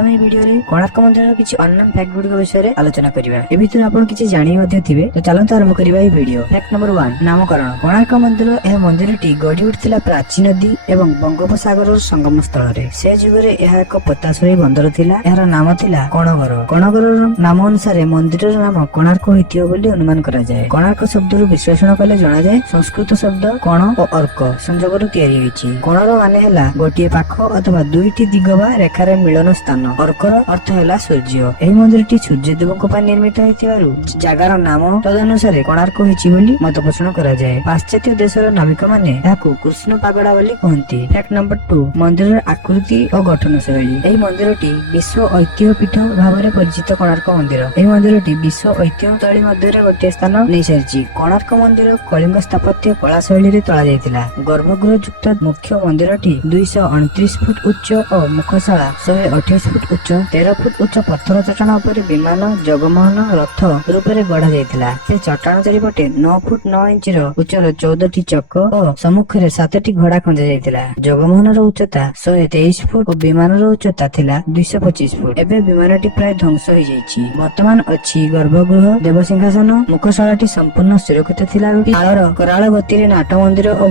ଆମେ ଏହି ଭିଡିଓରେ କୋଣାର୍କ ମନ୍ଦିରର କିଛି ଅନ୍ୟ ଫ୍ୟାକ୍ଟ ଗୁଡ଼ିକ ବିଷୟରେ ଆଲୋଚନା କରିବା। ଏ ଭିତରୁ ଆପଣ କିଛି ଜାଣି ମଧ୍ୟ ଥିବେ, ତ ଚାଲନ୍ତୁ ଆରମ୍ଭ କରିବା ଏହି ଭିଡିଓ। ଫ୍ୟାକ୍ଟ ନମ୍ବର 1, ନାମକରଣ। କୋଣାର୍କ ମନ୍ଦିର ଏହା ମନ୍ଦିରଟି ଗଢି ଉଠିଥିଲା ପ୍ରାଚୀ ନଦୀ ଏବଂ ବଙ୍ଗୋପସାଗରର ସଙ୍ଗମ ସ୍ଥଳରେ। ସେ ଯୁଗରେ ଏହା ଏକ ପୋତାଶୁଣୀ ବନ୍ଦର ଥିଲା। ଏହାର ନାମ ଥିଲା କଣଗର। କଣଗରର ନାମ ଅନୁସାରେ ମନ୍ଦିରର ନାମ କୋଣାର୍କ ହୋଇଥିବ ବୋଲି ଅନୁମାନ କରାଯାଏ। କୋଣାର୍କ ଶବ୍ଦରୁ ବିଶ୍ଳେଷଣ କଲେ ଜଣାଯାଏ ସଂସ୍କୃତ ଶବ୍ଦ କଣ ଓ ଅର୍କ ସଂଯୋଗରୁ ତିଆରି ହୋଇଛି। କୋଣର ମାନେ ହେଲା ଗୋଟିଏ ପାଖ ଅଥବା ଦୁଇଟି ଦିଗ ବା ରେଖାର ମିଳନ ସ୍ଥାନ। ଅର୍କର ଅର୍ଥ ହେଲା ସୂର୍ଯ୍ୟ। ଏହି ମନ୍ଦିରଟି ସୂର୍ଯ୍ୟଦେବଙ୍କ ପାଇଁ ନିର୍ମିତ ହୋଇଥିବାରୁ ଜାଗାର ନାମ ତଦନୁସାରେ କୋଣାର୍କ ହୋଇଛି ବୋଲି ମତ ପୋଷଣ କରାଯାଏ। ପାଶ୍ଚାତ୍ୟ ଦେଶର ନାବିକ ମାନେ ଏହାକୁ କୃଷ୍ଣ ପାଗୋଡା ବୋଲି କୁହନ୍ତି। ଫ୍ୟାକ୍ଟ ନମ୍ବର 2, ମନ୍ଦିରର ଆକୃତି ଓ ଗଠନ ଶୈଳୀ। ଏହି ମନ୍ଦିରଟି ବିଶ୍ୱ ଐତିହ୍ୟ ପୀଠ ଭାବରେ ପରିଚିତ। କୋଣାର୍କ ମନ୍ଦିର ଏହି ମନ୍ଦିରଟି ବିଶ୍ୱ ଐତିହ୍ୟ ସ୍ଥଳୀ ମଧ୍ୟରେ ଗୋଟିଏ ସ୍ଥାନ ନେଇସାରିଛି। କୋଣାର୍କ ମନ୍ଦିର କଳିଙ୍ଗ ସ୍ଥାପତ୍ୟ କଳା ଶୈଳୀରେ ତୋଳା ଯାଇଥିଲା। ଗର୍ଭଗୃହ ଯୁକ୍ତ ମୁଖ୍ୟ ମନ୍ଦିରଟି 229 ଫୁଟ ଉଚ୍ଚ ଓ ମୁଖଶାଳା 128 ଫୁଟ ଉଚ୍ଚ, 13 ଫୁଟ ଉଚ୍ଚ ପଥର ଚଟାଣ ଉପରେ ବିମାନ ଜଗମୋହନ ରଥ ରୂପରେ ଗଢା ଯାଇଥିଲା। ସେ ଚଟାଣ ଚାରିପଟେ 9 ଫୁଟ 9 ଇଞ୍ଚର ଉଚ୍ଚର 14ଟି ଚକ ଓ ସମ୍ମୁଖରେ 7ଟି ଘୋଡା ଖଞ୍ଜା ଯାଇଥିଲା। ଜଗମୋହନର ଉଚ୍ଚତା 123 ଫୁଟ ଓ ବିମାନର ଉଚ୍ଚତା ଥିଲା 225 ଫୁଟ। ଏବେ ବିମାନଟି ପ୍ରାୟ ଧ୍ୱଂସ ହୋଇଯାଇଛି। ବର୍ତ୍ତମାନ ଅଛି ଗର୍ଭଗୃହ, ଦେବସିଂହାସନ। ମୁଖଶାଳାଟି ସମ୍ପୂର୍ଣ୍ଣ ସୁରକ୍ଷିତ ଥିଲାରୁ କାଳର କରାଳ ଗତିରେ ନାଟ ମନ୍ଦିର ଓ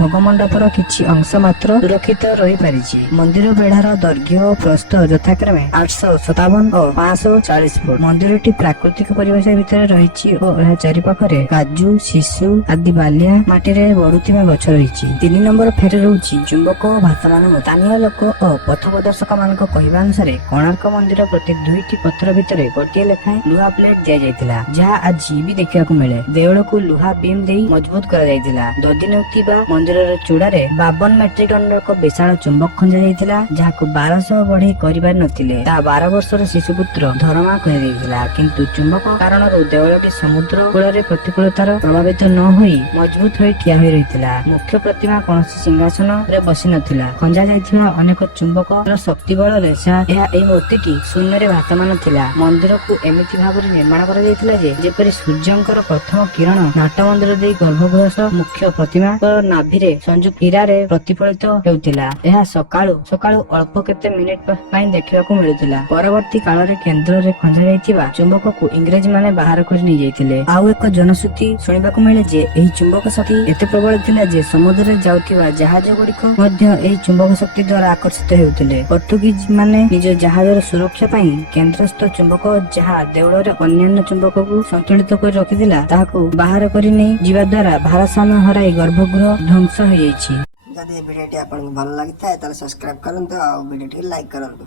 ଭୋଗ ମଣ୍ଡପର କିଛି ଅଂଶ ମାତ୍ର ସୁରକ୍ଷିତ ରହିପାରିଛି। ମନ୍ଦିର ବେଢାର ଦୈର୍ଘ୍ୟ ଓ ପ୍ରସ୍ଥ ଯଥାକ୍ରମେ 857 ଓ 540 ଫୁଟ। ମନ୍ଦିରଟି ପ୍ରାକୃତିକ ପରିବେଶ ଭିତରେ ରହିଛି ଓ ଏହା ଚାରିପାଖରେ କାଜୁ, ଶିଶୁ ଆଦି ବାଲିଆ ମାଟିରେ ବଢୁଥିବା ଗଛ ରହିଛି। 3 ନମ୍ବର ଫେର ରହୁଛି ଚୁମ୍ବକ ଓ ଭାସମାନ ମୂର୍ତ୍ତି। ସ୍ଥାନୀୟ ଲୋକ ଓ ପଥ ପ୍ରଦର୍ଶକ ମାନଙ୍କ କହିବା ଅନୁସାରେ କୋଣାର୍କ ମନ୍ଦିର ପ୍ରତି 2ଟି ପଥର ଭିତରେ ଗୋଟିଏ ଲେଖାଏଁ ଲୁହା ପ୍ଲେଟ ଦିଆଯାଇଥିଲା, ଯାହା ଆଜି ବି ଦେଖିବାକୁ ମିଳେ। ଦେଉଳକୁ ଲୁହା ବିମ୍ ଦେଇ ମଜବୁତ କରାଯାଇଥିଲା। ଦଧିନଉତି ବା ମନ୍ଦିରର ଚୂଡାରେ 52 ମେଟ୍ରିକ ଟନର ଏକ ବିଶାଳ ଚୁମ୍ବକ ଖଞ୍ଜା ଯାଇଥିଲା, ଯାହାକୁ 1200 ବଢେଇ କରିପାରି ନଥିଲେ। ତା 12 ବର୍ଷର ଶିଶୁପୁତ୍ର ଧରମା କହିଦେଇଥିଲା। କିନ୍ତୁ ଚୁମ୍ବକ କାରଣରୁ ଦେଉଳଟି ସମୁଦ୍ର କୂଳରେ ପ୍ରତିକୂଳତାର ପ୍ରଭାବିତ ନ ହୋଇ ମଜବୁତ ହୋଇ ଠିଆ ହୋଇ ରହିଥିଲା। ମୁଖ୍ୟ ପ୍ରତିମା କୌଣସି ସିଂହାସନରେ ବସି ନଥିଲା। ଖଞ୍ଜା ଯାଇଥିବା ଅନେକ ଚୁମ୍ବକର ଶକ୍ତି ବଳରେ ଏହା ଏହି ମୂର୍ତ୍ତିଟି ଶୂନ୍ୟରେ ଭାସମାନ ଥିଲା। ମନ୍ଦିରକୁ ଏମିତି ଭାବରେ ନିର୍ମାଣ କରାଯାଇଥିଲା ଯେ ଯେପରି ସୂର୍ଯ୍ୟଙ୍କର ପ୍ରଥମ କିରଣ ନାଟ ମନ୍ଦିର ଦେଇ ଗର୍ଭଗୃହ ସହ ମୁଖ୍ୟ ପ୍ରତିମାଙ୍କ ନାଭିରେ ସଂଯୁକ୍ତ ହୀରାରେ ପ୍ରତିଫଳିତ ହେଉଥିଲା। ଏହା ସକାଳୁ ଅଳ୍ପ କେତେ ମିନିଟ ପାଇଁ ଦେଖିବାକୁ ମିଳୁଥିଲା। ପରବର୍ତ୍ତୀ କାଳରେ କେନ୍ଦ୍ରରେ ଖଞ୍ଜା ଯାଇଥିବା ଚୁମ୍ବକକୁ ଇଂରେଜ ମାନେ ବାହାର କରି ନେଇଯାଇଥିଲେ। ଆଉ ଏକ ଜନଶ୍ରୁତି ଶୁଣିବାକୁ ମିଳେ ଯେ ଏହି ଚୁମ୍ବକ ଶକ୍ତି ଏତେ ପ୍ରବଳ ଥିଲା ଯେ ସମୁଦ୍ରରେ ଯାଉଥିବା ଜାହାଜ ଗୁଡିକ ମଧ୍ୟ ଏହି ଚୁମ୍ବକ ଶକ୍ତି ଦ୍ୱାରା ଆକର୍ଷିତ ହେଉଥିଲେ। ପର୍ତ୍ତୁଗୀଜ ମାନେ ନିଜ ଜାହାଜର ସୁରକ୍ଷା ପାଇଁ କେନ୍ଦ୍ରସ୍ଥ ଚୁମ୍ବକ, ଯାହା ଦେଉଳରେ ଅନ୍ୟାନ୍ୟ ଚୁମ୍ବକକୁ ସନ୍ତୁଳିତ କରି ରଖିଥିଲା, ତାହାକୁ ବାହାର କରି ନେଇ ଯିବା ଦ୍ୱାରା ଭାରସାମ୍ୟ ହରାଇ ଗର୍ଭଗୃହ ଧ୍ୱଂସ ହୋଇଯାଇଛି। ଯଦି ଏ ଭିଡିଓଟି ଆପଣଙ୍କୁ ଭଲ ଲାଗିଥାଏ ତାହେଲେ ସବସ୍କ୍ରାଇବ କରନ୍ତୁ ଆଉ ଭିଡିଓଟିକୁ ଲାଇକ୍ କରନ୍ତୁ।